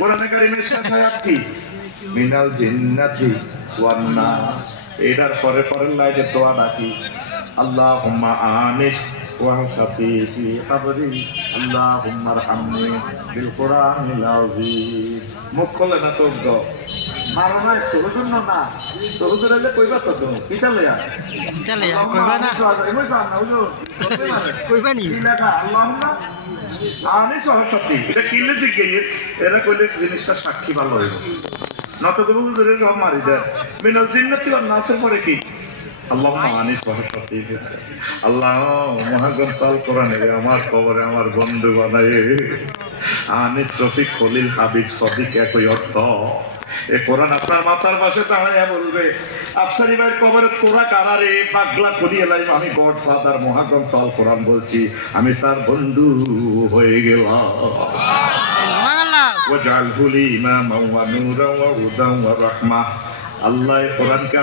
কোরআনে কারিমের শেষ আয়াত কি? মিনাল জিন্নাতি ওয়ান নাস। এটার পরে পরের লাইনে দোয়া নাকি আল্লাহুম্মা আনিস ওয়া শাফিঈ কবরি আল্লাহুম্মা আরহামনি বিল কোরআনিল আযীম। মুখ খোলে না তো গো মারো না তোর জন্য না তোর জন্য কইবা তো তুমি কিটা লয়া চলে কইবা না কইবা নি আল্লাহুম্মা আনিস ওয়া শাফিঈ। এটা কিলে দিক গিয়ে এরা কইলে জিনিসটা সাক্ষী ভালো হইব নত কবুল করে সব মারি যায়। মিনাল জিন্নাতি ওয়ান নাসের পরে কি আল্লাহুম্মা আনিস ওয়া শাফিঈ। আল্লাহ মহাগ্রন্থ কোরআনে আমার কবরে আমার বন্ধু বানায়ে আনিস রফিক খলিল হাবিব সদিক একই অর্থ। এ কোরআন আপনার মাথার পাশে দাঁড়াইয়া বলবে আফসারি ভাইয়ের কবরে তোরা কারারে পাগলা করিয়ে লাই আমি গড ফাদার মহাগ্রন্থ আল কোরআন বলছি আমি তার বন্ধু হয়ে গেলাম। ওয়াজআলহু লি ইমামান ওয়া নূরান ওয়া হুদান ওয়া রাহমাহ। আল্লাহ কোরআনকে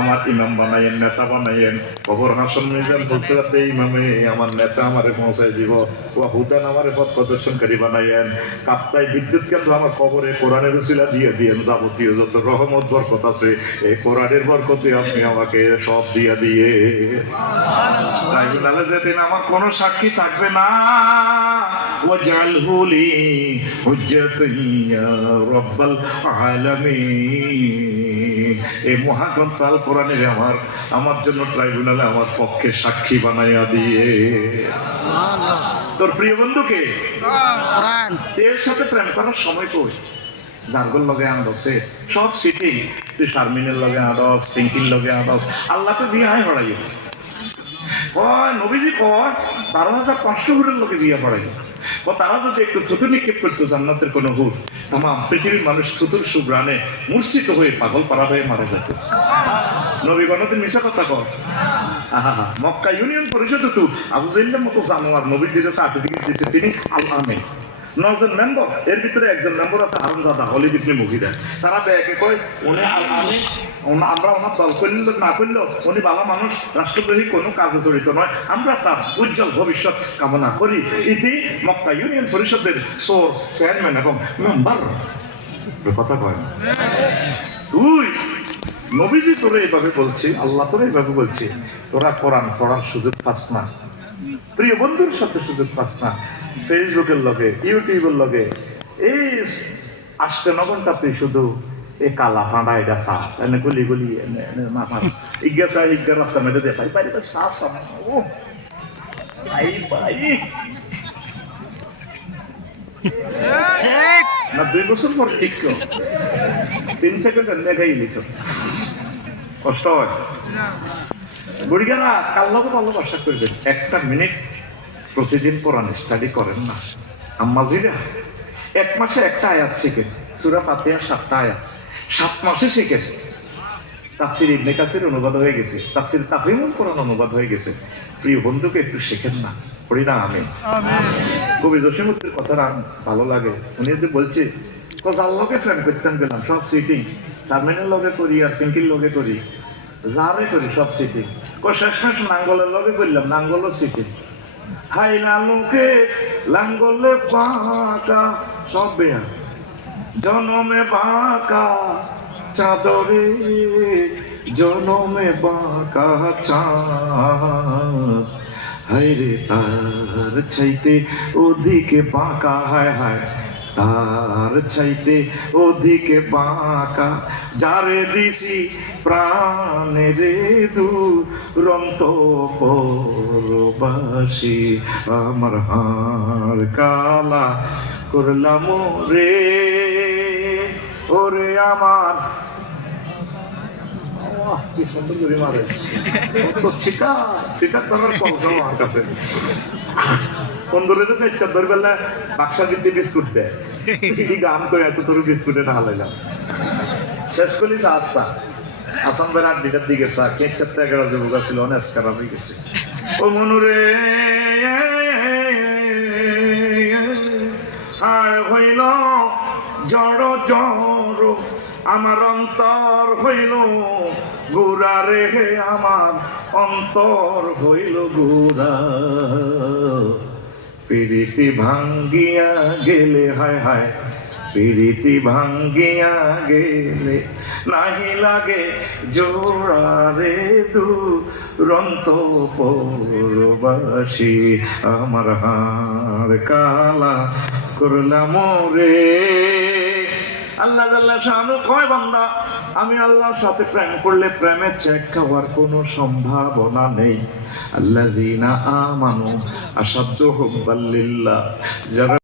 আমার ইমাম বানাইয়েন, নেতা বানাইয়েন। কবর হাসন মিজান বলতে ইমামে আমার নেতা আমারে পৌঁছাই দিব। ওয়া হুদান আমারে পথ প্রদর্শনকারী বানাইয়েন। কাপ্তাই বিদ্যুৎ কেন্দ্র আমার কবরে কোরআনের উসিলা দিয়ে দিয়েন। যাবতীয় যত রহমত বরকত আছে এই কোরআনের বরকতে আপনি আমাকে সব দিয়ে তাইলে যেদিন আমার কোনো সাক্ষী থাকবে না ওয়াজআলহু লি হুজ্জাতান ইয়া রাব্বাল আলামিন। এই মহাগ্রন্থ আল কোরআনের আমার জন্য ট্রাইব্যুনালে আমার পক্ষে সাক্ষী বানাইয়া দিয়ে। তোর প্রিয় বন্ধুকে কোরআন এর সাথে প্রেম করার সময় কই জার্গল লগে আনছে সব সিটিং তুই শারমিনের লগে আদস পিঙ্কির লগে আদস আল্লাহকে বিয়ে হয় পড়াই কয় নবীজি কয় 12,500 লোকে বিয়ে পড়াই তারা যদি একটু থুতু নিক্ষেপ করতো জান্নাতের কোনো হুর তামাম পৃথিবীর মানুষ থুতুর সুগ্রানে মূর্ছিত হয়ে পাগল পাড়া হয়ে মারা যেত। নবী গণতির মিশা কথা কর আহা মক্কা ইউনিয়ন পরিষদ তো আবু জাইলের মতো জানোয়ার নবীর দিকে সার্টিফিকেট দিচ্ছে তিনি আল আমিন। 9 জন মেম্বার এর ভিতরে একজন মেম্বার আছে হারুনজাদা অলিভ ইবনে মুগিরা। তারা ব্যাগে কয় উনি আল আমিন আমরা ওনার দল করলেও না করলেও উনি ভালো মানুষ রাষ্ট্রদ্রোহী কোনো কাজে জড়িত নয় আমরা তার উজ্জ্বল ভবিষ্যৎ কামনা করি। ইতি মক্কা ইউনিয়ন পরিষদের সোর্স চেয়ারম্যান এবং মেম্বার কথা কয় তুই নবীজি তোরা এইভাবে বলছি আল্লাহ তোরা এইভাবে বলছি তোরা কোরআন পড়ার সুযোগ পাস না, প্রিয় বন্ধুর সাথে সুযোগ পাস না, ফেসবুকের লগে ইউটিউবের লগে এই আসতে নগনটা তুই শুধু এই কালা ফাঁড়া এটা চাষ এনে গলি গলি মাথা ইজ্ঞা চা ইজ্ঞা রাস্তা মেটে দেখাই পারি চাষ ও ভাই ভাই না 2 বছর পর ঠিক 3 সেকেন্ড দেখাই নিছ কষ্ট হয় বুড়িগারা কাল লোক ভালোবাসা করবেন 1 মিনিট প্রতিদিন কোরআন স্টাডি করেন না আম্মাজিরা 1 মাসে একটা আয়াত শিখেছে সূরা ফাতিহা 7টা আয়াত 7 মাসে শিখেছে। তাফসীর ইবনে কাসির অনুবাদ হয়ে গেছে, তাফসীর তাফহিমুল কোরআন অনুবাদ হয়ে গেছে। প্রিয় বন্ধুকে একটু শেখেন না পড়ি না আমিন। কবি জসিমুদ্দিনের কথা ভালো লাগে উনি যদি বলছে তো যার লগে ফ্রেন্ড করতেন গেলাম সব সিটিং টার্মিনাল লগে করি আর পিঙ্কির লগে করি যারে করি সব সিটিং শেষমেশ নাঙ্গলের লগে করলাম নাঙ্গলও সিটিং হাই লালুকে লাঙ্গলে বাঁকা সব বেয়া জনমে বাঁকা চাদরে জনমে বাঁকা চাঁদ হায় রে তার চাইতে ওদিকে বাঁকা হায় হায় তার চাইতে ওদিকে বাঁকা যারে দিছি প্রাণে রে দুরন্ত পরবাসী আমার হার কালা করলাম রে ওরে আমার কি সুন্দর করে মারে সেটা সেটা তোমার কম আমার কাছে 15 চারটা ধরবেলা বাক্সা দিতে বিস্কুট দেয় গান করে এত তোর বিস্কুটে না হালাইলাম শেষ করলি চা আসাম বের 8টার দিকে চা কেক 11 যুবক ছিল অনেক খারাপ হয়ে গেছে ও মনুরে আর হইল জড় জড় আমার অন্তর হইল গুড়া রে আমার অন্তর হইল গুড়া প্রীতি ভাঙ্গিয়া গেলে, হায় হায় প্রীতি ভাঙ্গিয়া গেলে নাহি লাগে জোড়ারে দুরন্ত পরবাসী, আমার হাড় কালা করলাম রে। আল্লাহ জাল্লা শানু কয় বান্দা, আমি আল্লাহর সাথে প্রেম করলে প্রেমের চেক খাওয়ার কোনো সম্ভাবনা নেই। আল্লাযীনা আমানু আশাদ্দু হুব্বাল লিল্লাহ, যারা